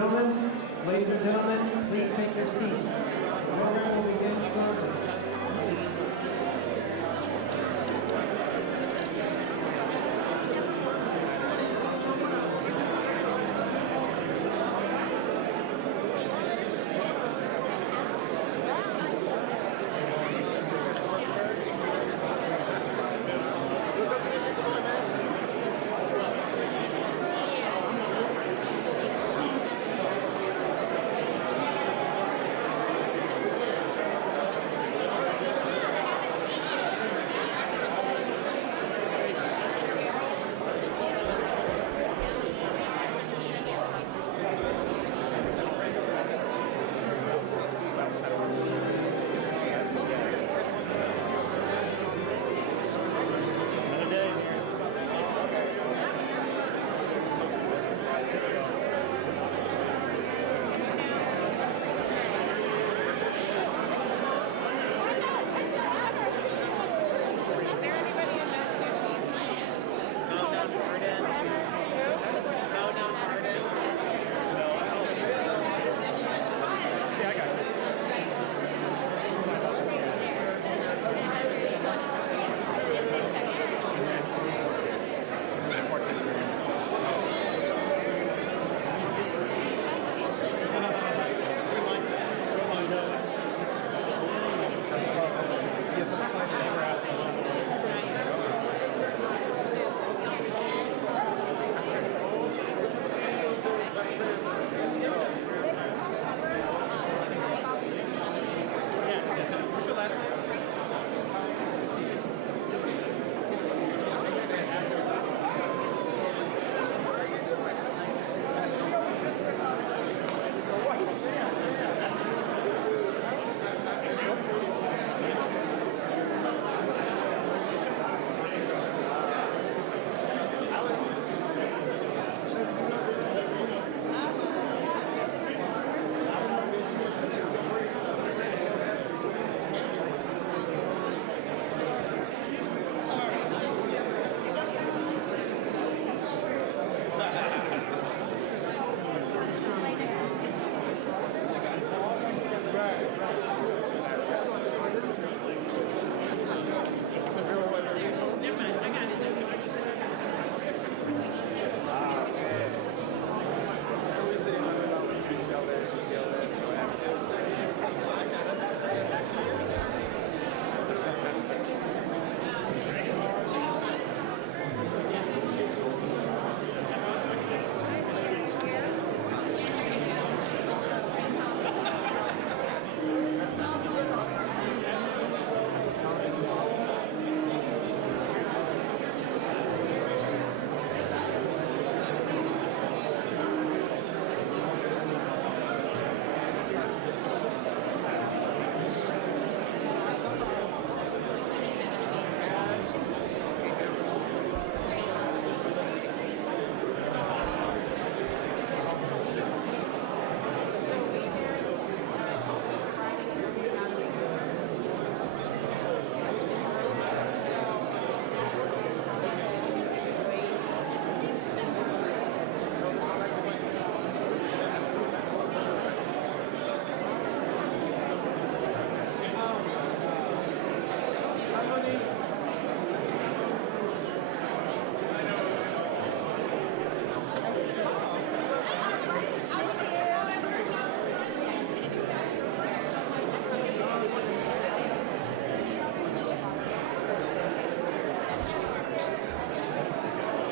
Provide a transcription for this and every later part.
ladies and gentlemen, please take your seats. The program will begin shortly.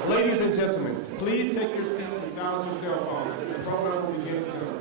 Ladies and gentlemen, please take your seats and silence your cell phones. The program will begin soon.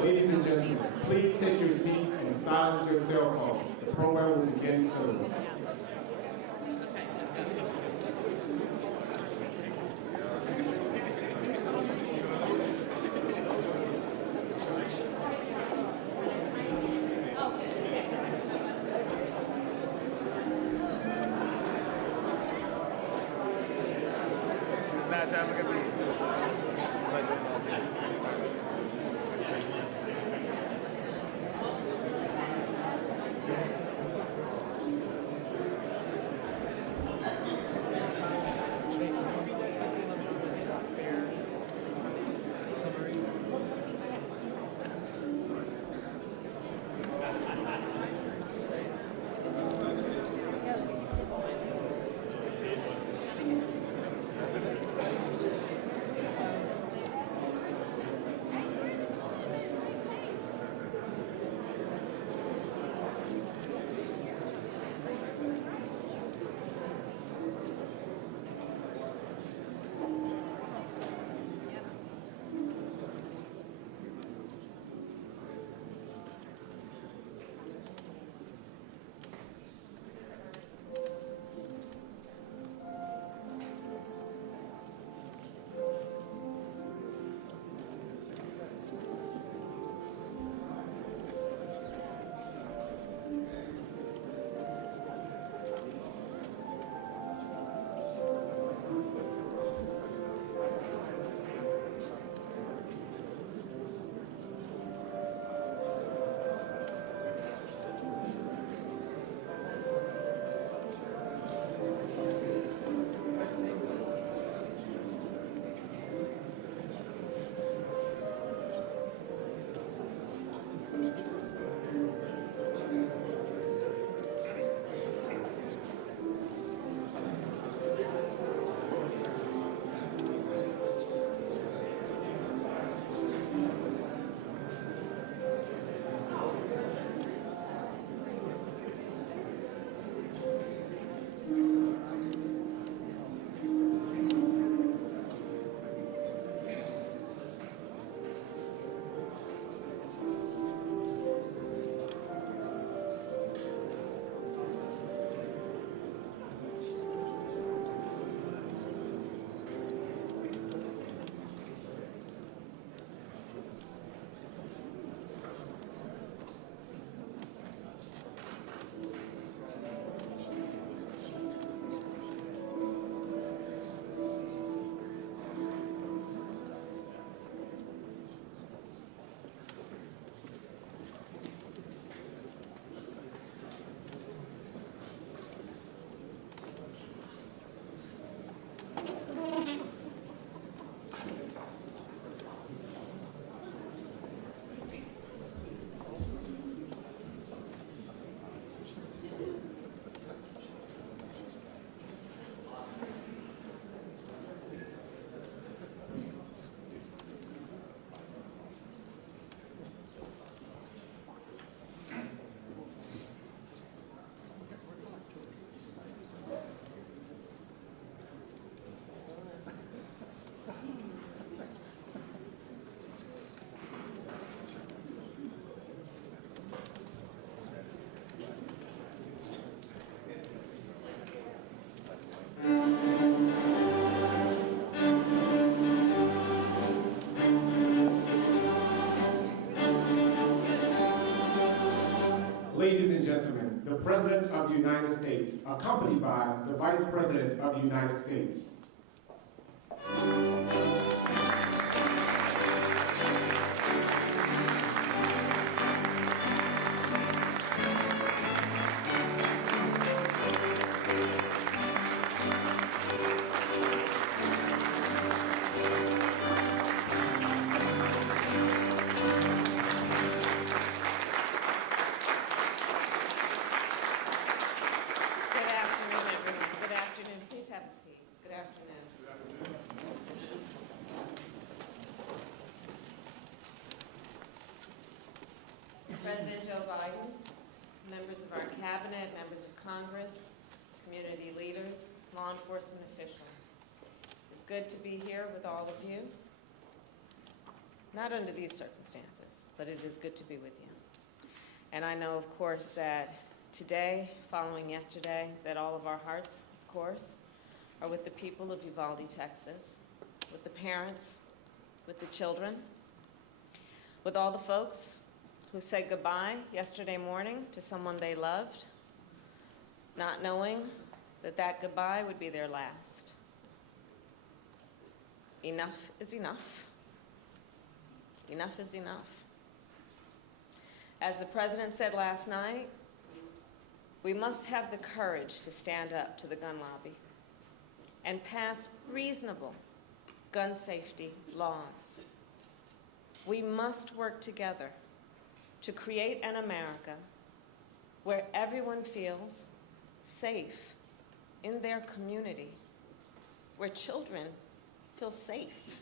Ladies and gentlemen, please take your seats and silence your cell phones. The program will begin soon. Not trying to look at me. Ladies and gentlemen, the President of the United States, accompanied by the Vice President of the United States. Good afternoon, everyone. Good afternoon. Please have a seat. Good afternoon. President Joe Biden, members of our cabinet, members of Congress, community leaders, law enforcement officials. It's good to be here with all of you. not under these circumstances, but it is good to be with you. And I know, of course, that today, following yesterday, that all of our hearts, of course, are with the people of Uvalde, Texas, with the parents, with the children, with all the folks who said goodbye yesterday morning to someone they loved, not knowing that that goodbye would be their last. Enough is enough. Enough is enough. As the President said last night, we must have the courage to stand up to the gun lobby and pass reasonable gun safety laws. We must work together to create an America where everyone feels safe in their community, where children feel safe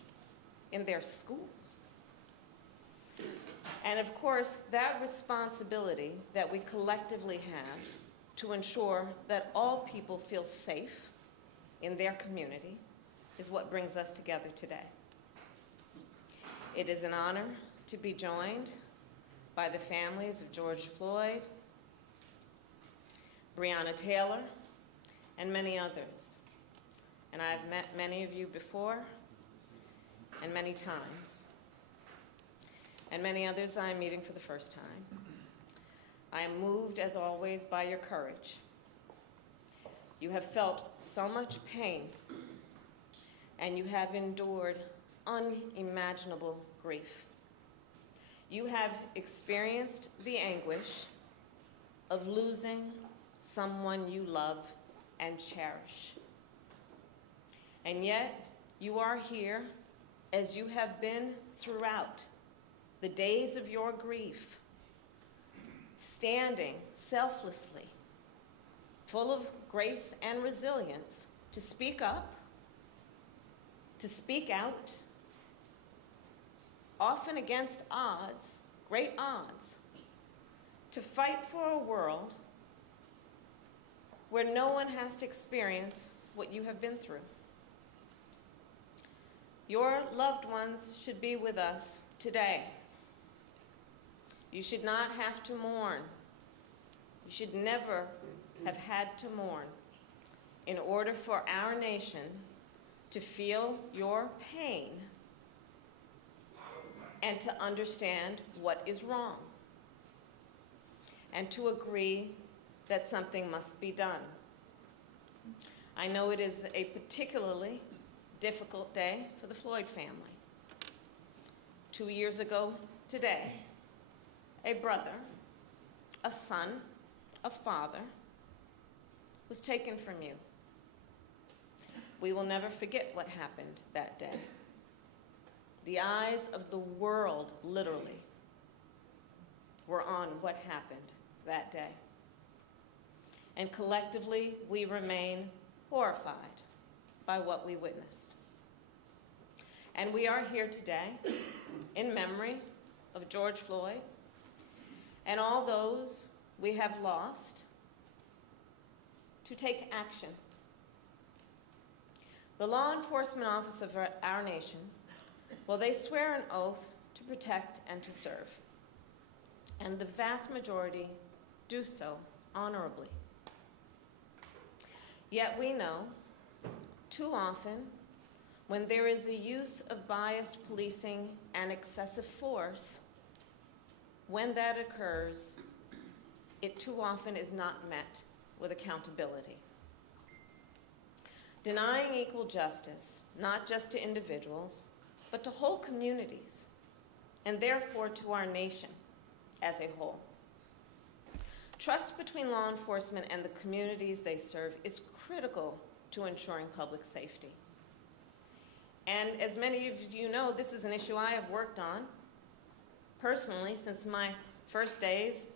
in their schools. And of course, that responsibility that we collectively have to ensure that all people feel safe in their community is what brings us together today. It is an honor to be joined by the families of George Floyd, Breonna Taylor, and many others. And I've met many of you before, and many times. And many others I am meeting for the first time. I am moved, as always, by your courage. You have felt so much pain, and you have endured unimaginable grief. You have experienced the anguish of losing someone you love and cherish. And yet, you are here, as you have been throughout the days of your grief, standing selflessly, full of grace and resilience, to speak up, to speak out, often against odds, great odds, to fight for a world where no one has to experience what you have been through. Your loved ones should be with us today. You should not have to mourn. You should never have had to mourn in order for our nation to feel your pain and to understand what is wrong and to agree that something must be done. I know it is a particularly difficult day for the Floyd family. 2 years ago today, a brother, a son, a father was taken from you. We will never forget what happened that day. The eyes of the world, literally, were on what happened that day. And collectively, we remain horrified by what we witnessed. And we are here today in memory of George Floyd and all those we have lost to take action. The law enforcement office of our nation, well, they swear an oath to protect and to serve. And the vast majority do so honorably. Yet we know, too often, when there is a use of biased policing and excessive force, when that occurs, it too often is not met with accountability. Denying equal justice, not just to individuals, but to whole communities, and therefore to our nation as a whole. Trust between law enforcement and the communities they serve is critical to ensuring public safety. And as many of you know, this is an issue I have worked on personally since my first days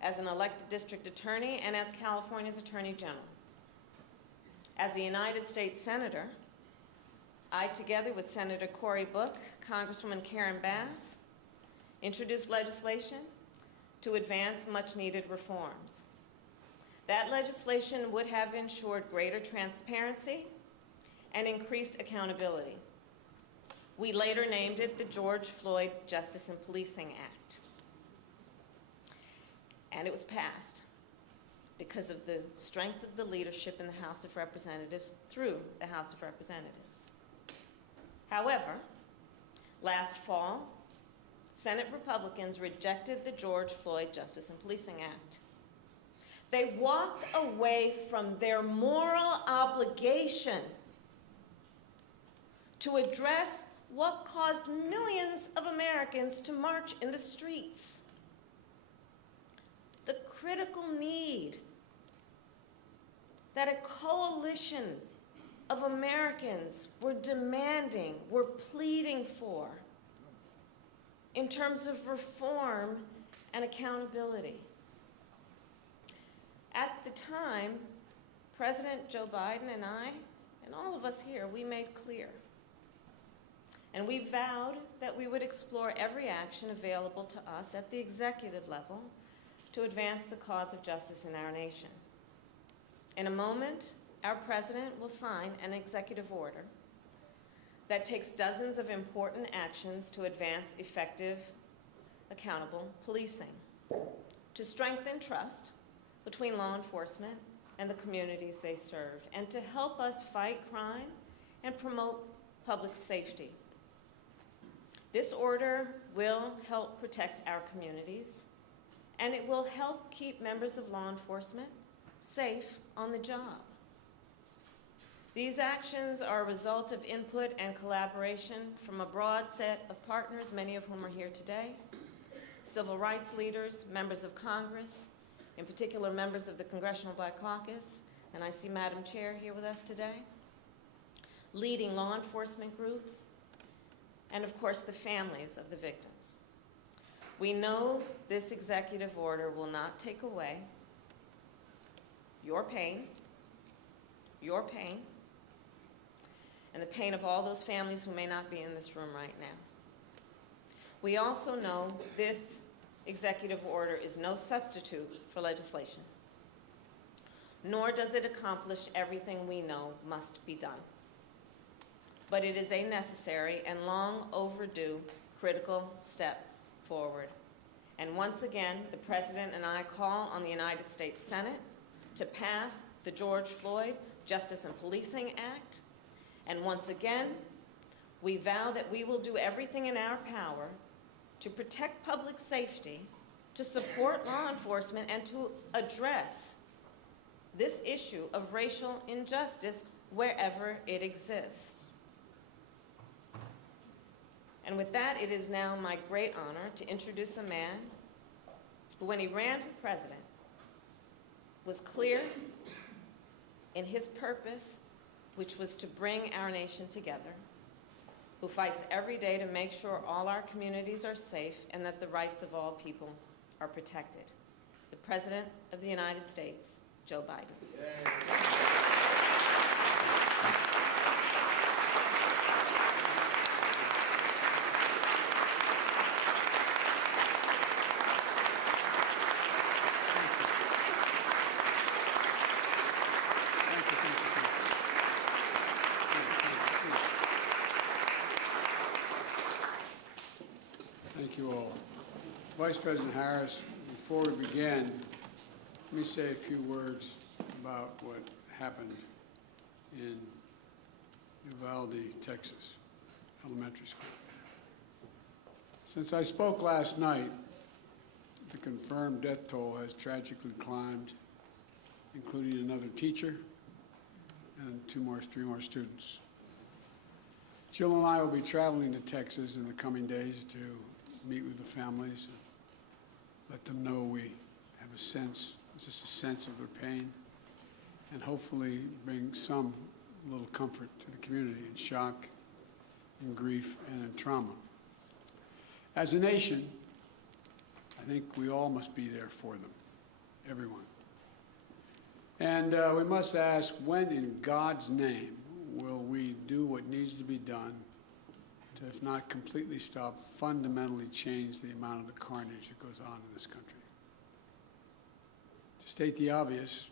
as an elected district attorney and as California's Attorney General. As a United States Senator, I, together with Senator Cory Book, Congresswoman Karen Bass, introduced legislation to advance much-needed reforms. That legislation would have ensured greater transparency and increased accountability. We later named it the George Floyd Justice and Policing Act. And it was passed because of the strength of the leadership in the House of Representatives through the House of Representatives. However, last fall, Senate Republicans rejected the George Floyd Justice and Policing Act. They walked away from their moral obligation to address what caused millions of Americans to march in the streets. The critical need that a coalition of Americans were demanding, were pleading for in terms of reform and accountability. At the time, President Joe Biden and I, and all of us here, we made clear, and we vowed that we would explore every action available to us at the executive level to advance the cause of justice in our nation. In a moment, our president will sign an executive order that takes dozens of important actions to advance effective, accountable policing, to strengthen trust between law enforcement and the communities they serve, and to help us fight crime and promote public safety. This order will help protect our communities, and it will help keep members of law enforcement safe on the job. These actions are a result of input and collaboration from a broad set of partners, many of whom are here today: civil rights leaders, members of Congress, in particular members of the Congressional Black Caucus, and I see Madam Chair here with us today, leading law enforcement groups, and of course the families of the victims. We know this executive order will not take away your pain, and the pain of all those families who may not be in this room right now. We also know this executive order is no substitute for legislation, nor does it accomplish everything we know must be done. But it is a necessary and long overdue critical step forward. And once again, the President and I call on the United States Senate to pass the George Floyd Justice and Policing Act. And once again, we vow that we will do everything in our power to protect public safety, to support law enforcement, and to address this issue of racial injustice wherever it exists. And with that, it is now my great honor to introduce a man who, when he ran for president, was clear in his purpose, which was to bring our nation together, who fights every day to make sure all our communities are safe and that the rights of all people are protected. The President of the United States, Joe Biden. Thank you all. Vice President Harris, before we begin, let me say a few words about what happened in Uvalde, Texas, elementary school. Since I spoke last night, the confirmed death toll has tragically climbed, including another teacher and three more students. Jill and I will be traveling to Texas in the coming days to meet with the families, and let them know we have a sense, just a sense of their pain, and hopefully bring some little comfort to the community in shock, in grief, and in trauma. As a nation, I think we all must be there for them, everyone. And we must ask, when in God's name will we do what needs to be done to, if not completely stop, fundamentally change the amount of the carnage that goes on in this country? To state the obvious,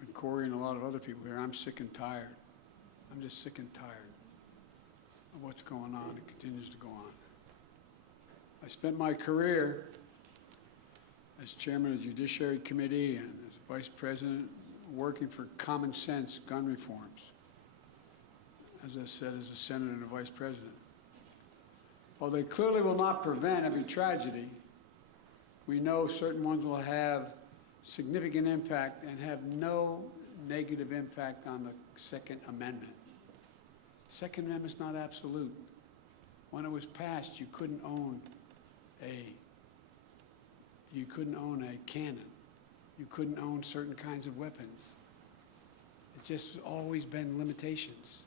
and Corey and a lot of other people here, I'm sick and tired. I'm just sick and tired of what's going on and continues to go on. I spent my career as chairman of the Judiciary Committee and as vice president working for common sense gun reforms. As I said, as a senator and a vice president. While they clearly will not prevent every tragedy, we know certain ones will have significant impact and have no negative impact on the Second Amendment. Second Amendment's not absolute. When it was passed, you couldn't own a cannon. You couldn't own certain kinds of weapons. It's just always been limitations.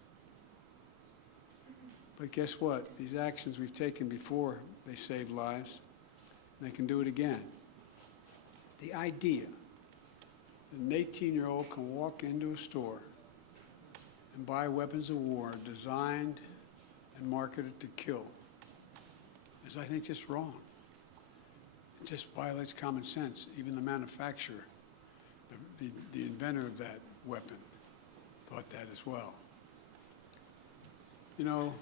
But guess what? These actions we've taken before, they saved lives. And they can do it again. The idea that an 18-year-old can walk into a store and buy weapons of war designed and marketed to kill is, I think, just wrong. It just violates common sense. Even the manufacturer, the inventor of that weapon, thought that as well. You know,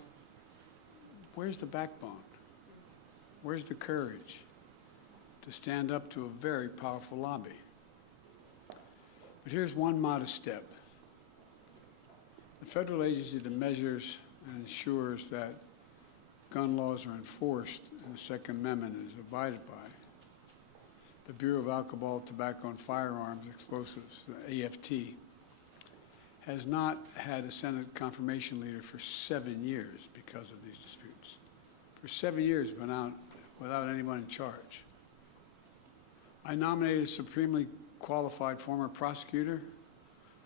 where's the backbone? Where's the courage to stand up to a very powerful lobby? But here's one modest step. The federal agency that measures and ensures that gun laws are enforced and the Second Amendment is abided by, the Bureau of Alcohol, Tobacco, and Firearms Explosives, AFT, has not had a Senate confirmation leader for 7 years because of these disputes. For 7 years, been out without anyone in charge. I nominated a supremely qualified former prosecutor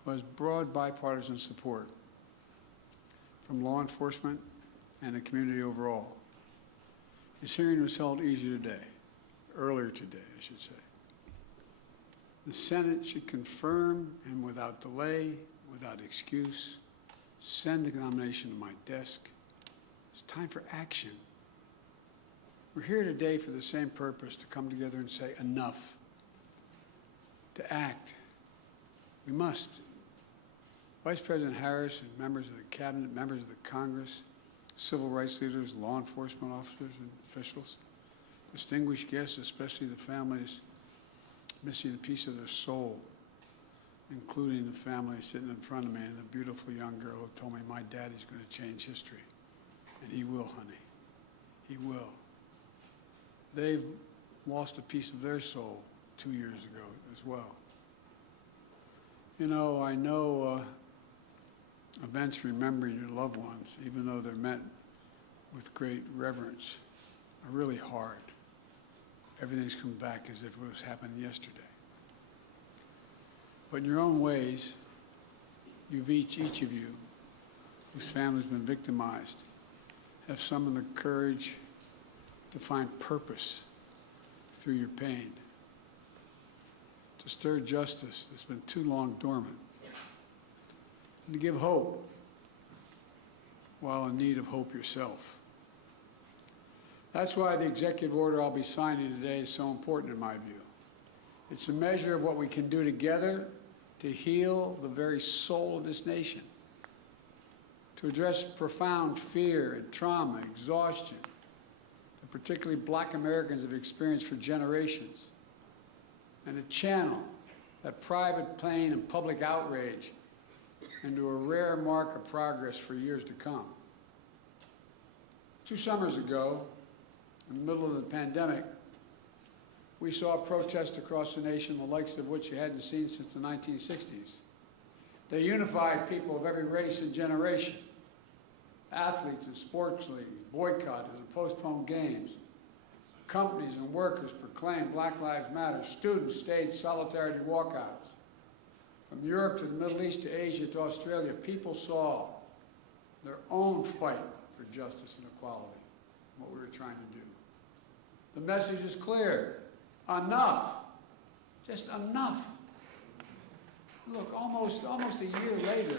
who has broad bipartisan support from law enforcement and the community overall. His hearing was held earlier today, I should say. The Senate should confirm and without delay, without excuse, send the nomination to my desk. It's time for action. We're here today for the same purpose, to come together and say enough, to act. We must. Vice President Harris and members of the cabinet, members of the Congress, civil rights leaders, law enforcement officers and officials, distinguished guests, especially the families missing a piece of their soul, including the family sitting in front of me and the beautiful young girl who told me my daddy's going to change history. And he will, honey. He will. They've lost a piece of their soul 2 years ago as well. You know, I know events remembering your loved ones, even though they're met with great reverence, are really hard. Everything's come back as if it was happening yesterday. But in your own ways, you've each of you, whose family's been victimized, have summoned the courage to find purpose through your pain, to stir justice that's been too long dormant, and to give hope while in need of hope yourself. That's why the executive order I'll be signing today is so important in my view. It's a measure of what we can do together to heal the very soul of this nation, to address profound fear and trauma, exhaustion, that particularly Black Americans have experienced for generations, and to channel that private pain and public outrage into a rare mark of progress for years to come. 2 summers ago, in the middle of the pandemic, we saw protests across the nation, the likes of which you hadn't seen since the 1960s. They unified people of every race and generation. Athletes and sports leagues boycotted and postponed games. Companies and workers proclaimed Black Lives Matter. Students staged solidarity walkouts. From Europe to the Middle East to Asia to Australia, people saw their own fight for justice and equality, what we were trying to do. The message is clear. Enough. Just enough. Look, almost a year later.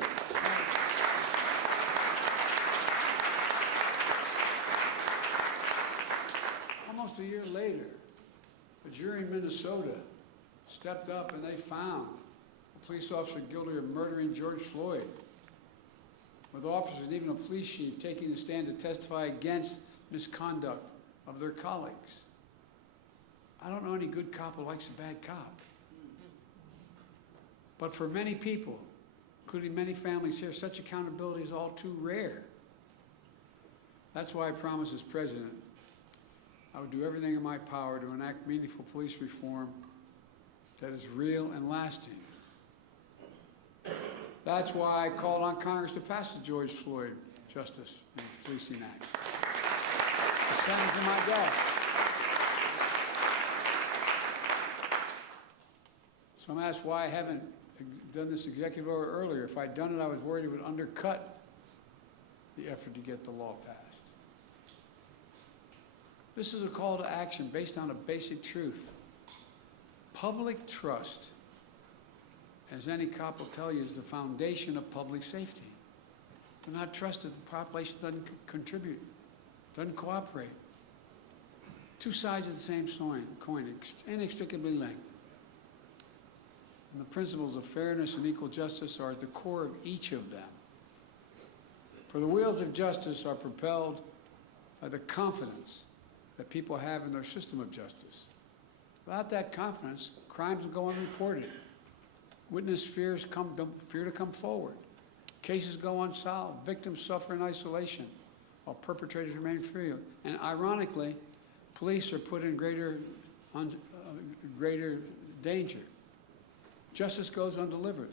Almost a year later, a jury in Minnesota stepped up and they found a police officer guilty of murdering George Floyd. with officers and even a police chief taking the stand to testify against misconduct of their colleagues. I don't know any good cop who likes a bad cop. But for many people, including many families here, such accountability is all too rare. That's why I promised as president I would do everything in my power to enact meaningful police reform that is real and lasting. That's why I called on Congress to pass the George Floyd Justice and Policing Act. The Senate's in my desk. So I'm asked why I haven't done this executive order earlier. If I'd done it, I was worried it would undercut the effort to get the law passed. This is a call to action based on a basic truth. Public trust, as any cop will tell you, is the foundation of public safety. If they're not trusted, the population doesn't contribute, doesn't cooperate. Two sides of the same coin, inextricably linked. And the principles of fairness and equal justice are at the core of each of them. For the wheels of justice are propelled by the confidence that people have in their system of justice. Without that confidence, crimes will go unreported. Witness fear to come forward. Cases go unsolved. Victims suffer in isolation while perpetrators remain free. And ironically, police are put in greater danger. Justice goes undelivered.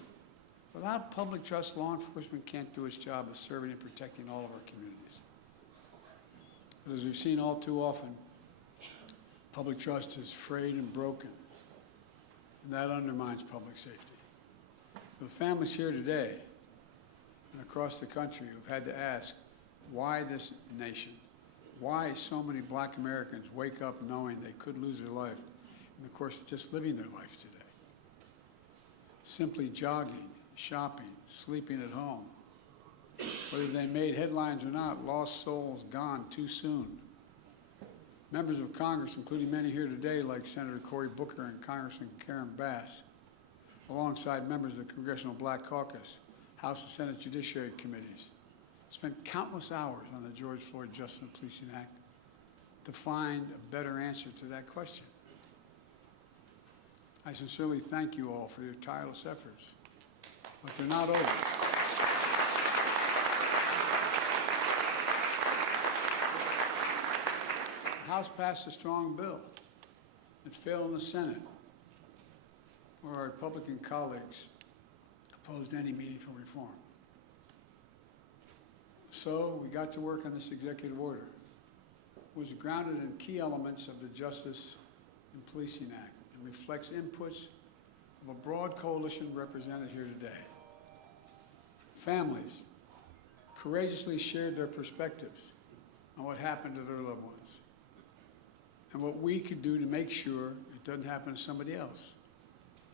Without public trust, law enforcement can't do its job of serving and protecting all of our communities. But as we've seen all too often, public trust is frayed and broken, and that undermines public safety. The families here today and across the country who've had to ask why this nation, why so many black Americans wake up knowing they could lose their life in the course of just living their life today. Simply jogging, shopping, sleeping at home. Whether they made headlines or not, lost souls gone too soon. Members of Congress, including many here today like Senator Cory Booker and Congressman Karen Bass, alongside members of the Congressional Black Caucus, House and Senate Judiciary Committees, spent countless hours on the George Floyd Justice and Policing Act to find a better answer to that question. I sincerely thank you all for your tireless efforts, but they're not over. The House passed a strong bill. It failed in the Senate, where our Republican colleagues opposed any meaningful reform. So we got to work on this executive order. It was grounded in key elements of the Justice and Policing Act. It reflects inputs of a broad coalition represented here today. Families courageously shared their perspectives on what happened to their loved ones and what we could do to make sure it doesn't happen to somebody else.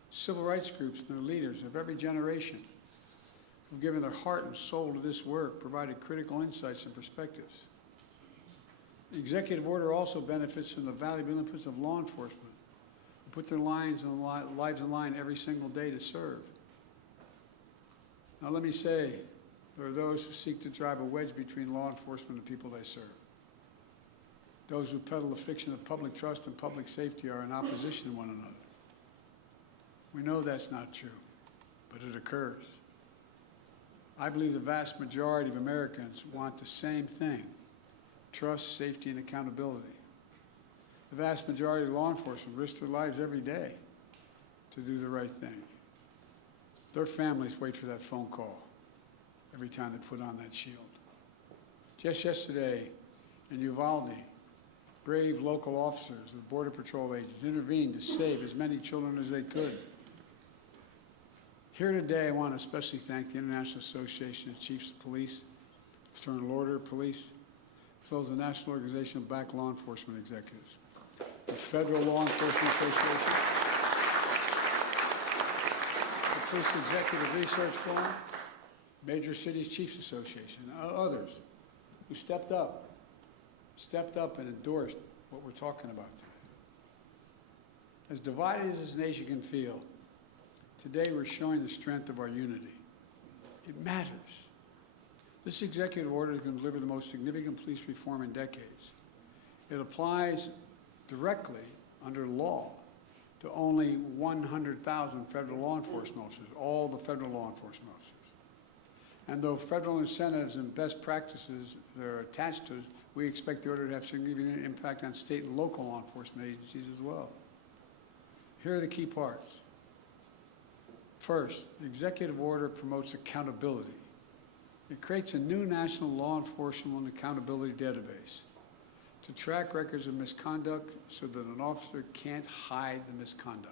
Civil rights groups and their leaders of every generation who've given their heart and soul to this work provided critical insights and perspectives. The executive order also benefits from the valuable inputs of law enforcement, who put their lives on the line every single day to serve. Now let me say, there are those who seek to drive a wedge between law enforcement and the people they serve. Those who peddle the fiction of public trust and public safety are in opposition to one another. We know that's not true, but it occurs. I believe the vast majority of Americans want the same thing: trust, safety, and accountability. The vast majority of law enforcement risk their lives every day to do the right thing. Their families wait for that phone call every time they put on that shield. Just yesterday in Uvalde, brave local officers of Border Patrol agents intervened to save as many children as they could. Here today, I want to especially thank the International Association of Chiefs of Police, Fraternal Order of Police, as well as the National Organization of Black Law Enforcement Executives, the Federal Law Enforcement Association, the Police Executive Research Forum, Major Cities Chiefs Association, and others who stepped up and endorsed what we're talking about today. As divided as this nation can feel, today we're showing the strength of our unity. It matters. This executive order is going to deliver the most significant police reform in decades. It applies directly under law to only 100,000 federal law enforcement officers, all the federal law enforcement officers. And though federal incentives and best practices that are attached to it, we expect the order to have significant impact on state and local law enforcement agencies as well. Here are the key parts. First, the executive order promotes accountability. It creates a new national law enforcement accountability database to track records of misconduct so that an officer can't hide the misconduct.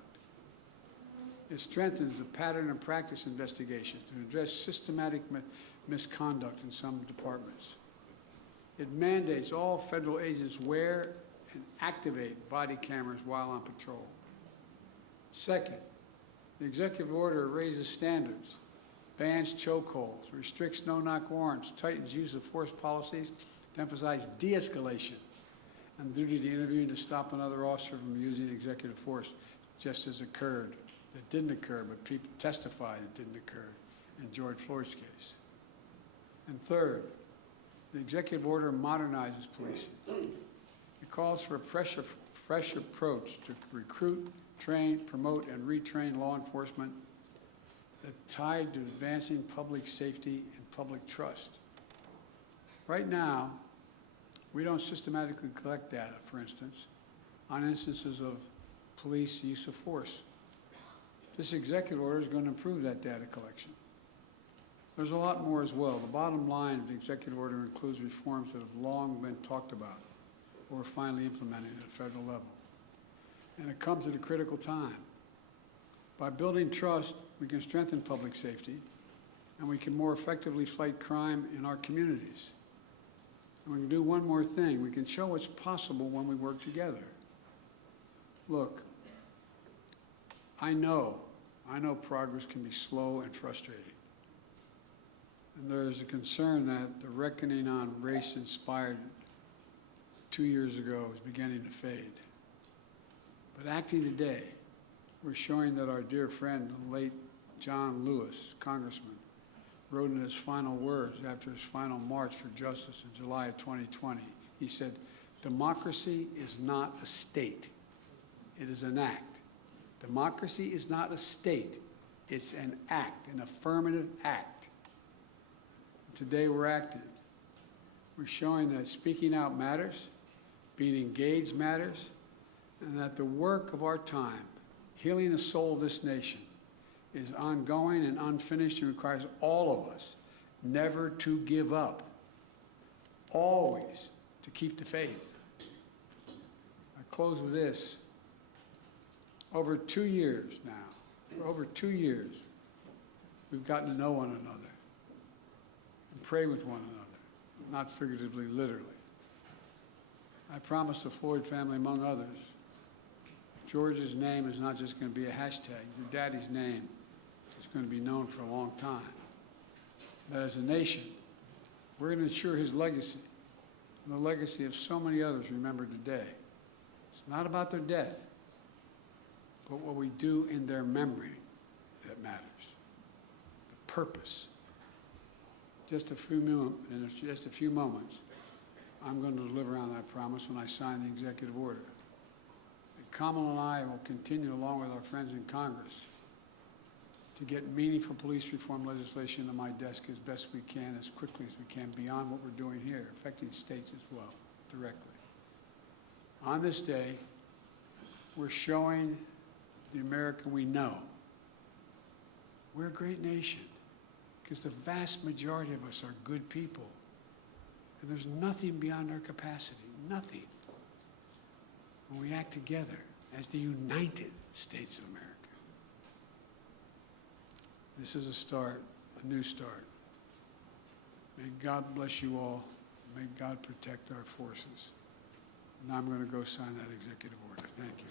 It strengthens the pattern and practice investigation to address systematic misconduct in some departments. It mandates all federal agents wear and activate body cameras while on patrol. Second, the executive order raises standards, bans chokeholds, restricts no-knock warrants, tightens use of force policies to emphasize de-escalation and duty to intervene to stop another officer from using executive force, just as occurred. It didn't occur, but people testified it didn't occur in George Floyd's case. And third, the executive order modernizes policing. It calls for a fresh approach to recruit, train, promote, and retrain law enforcement that's tied to advancing public safety and public trust. Right now, we don't systematically collect data, for instance, on instances of police use of force. This executive order is going to improve that data collection. There's a lot more as well. The bottom line of the executive order includes reforms that have long been talked about or are finally implemented at a federal level. And it comes at a critical time. By building trust, we can strengthen public safety, and we can more effectively fight crime in our communities. And we can do one more thing. We can show what's possible when we work together. Look, I know progress can be slow and frustrating. And there's a concern that the reckoning on race inspired 2 years ago is beginning to fade. But acting today, we're showing that our dear friend, the late John Lewis, Congressman, wrote in his final words after his final march for justice in July of 2020. He said, "Democracy is not a state, it is an act. Democracy is not a state, it's an act, an affirmative act." And today we're acting. We're showing that speaking out matters, being engaged matters, and that the work of our time, healing the soul of this nation, is ongoing and unfinished and requires all of us never to give up, always to keep the faith. I close with this. Over 2 years now, for over 2 years, we've gotten to know one another and pray with one another, not figuratively, literally. I promise the Floyd family, among others, George's name is not just going to be a hashtag. Your daddy's name is going to be known for a long time. That as a nation, we're going to ensure his legacy and the legacy of so many others remembered today. It's not about their death, but what we do in their memory that matters. The purpose. In just a few moments, I'm going to deliver on that promise when I sign the executive order. Kamal and I will continue, along with our friends in Congress, to get meaningful police reform legislation to my desk as best we can, as quickly as we can, beyond what we're doing here, affecting states as well, directly. On this day, we're showing the America we know we're a great nation, because the vast majority of us are good people, and there's nothing beyond our capacity, nothing, when we act together as the United States of America. This is a start, a new start. May God bless you all. May God protect our forces. Now I'm going to go sign that executive order. Thank you.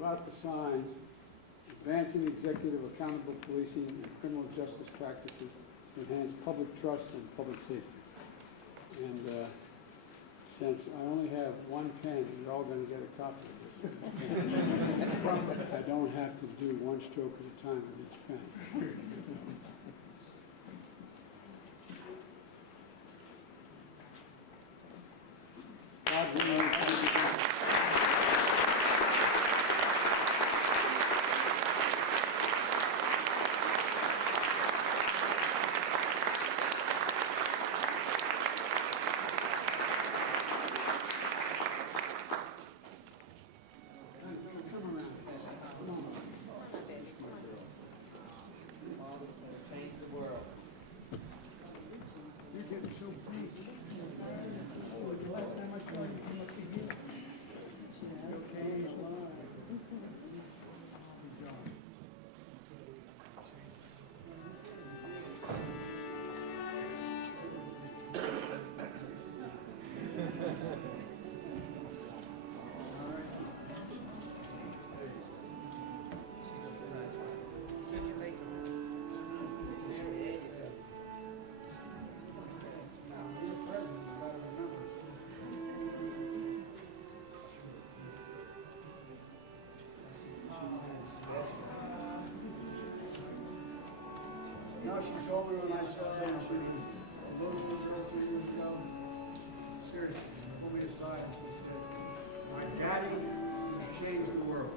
about the sign, advancing executive accountable policing and criminal justice practices to enhance public trust and public safety. And since I only have one pen, you're all going to get a copy of this. I don't have to do one stroke at a time with each pen. God willing, thank you. Come around. Come on. Change the world. You're getting so big. Now, you're president, you gotta remember. No, she told me when I sat down, she was, a little girl 2 years ago, seriously, she pulled me aside and she said, my daddy has changed the world.